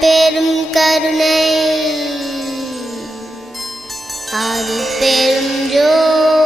பெரும் கருணை. அது பெரும் ஜோ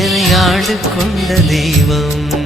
என்னை ஆண்டு கொண்ட தெய்வம்.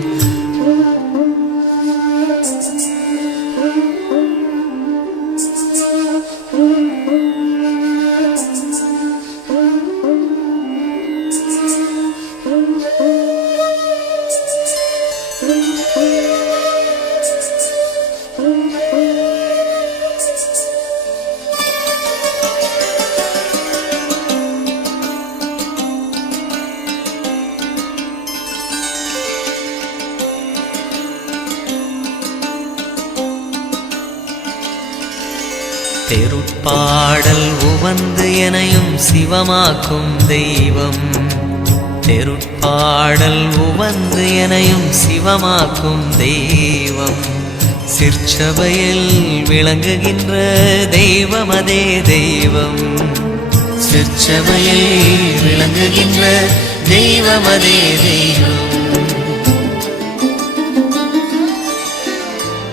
தெருப்பாடல் உவந்து எனையும் சிவமாக்கும் தெய்வம். தெருப்பாடல் உவந்து எனையும் சிவமாக்கும் தெய்வம். சிற்சபையில் விளங்குகின்ற தெய்வம் அதே தெய்வம். சிற்சபையில் விளங்குகின்ற தெய்வம் அதே தெய்வம்.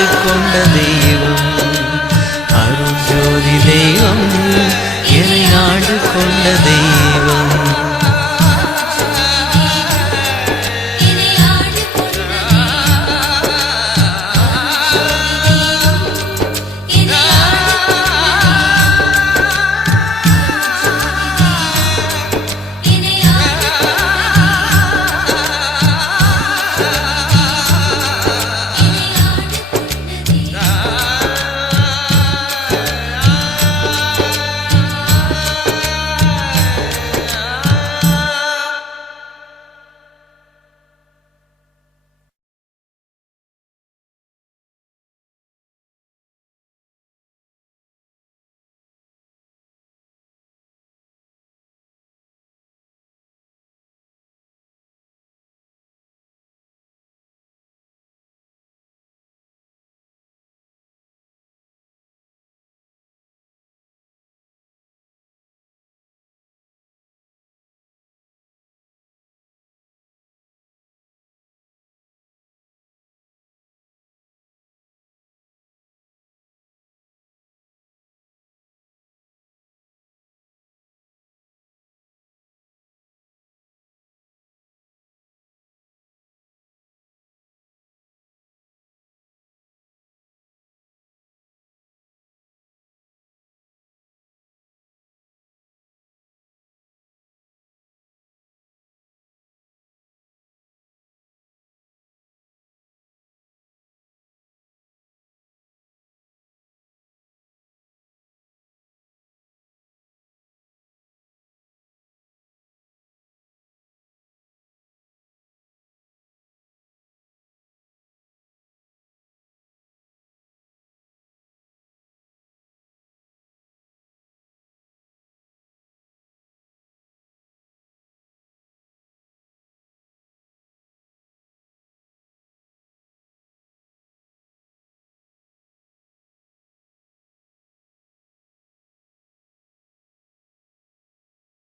ஆண்டு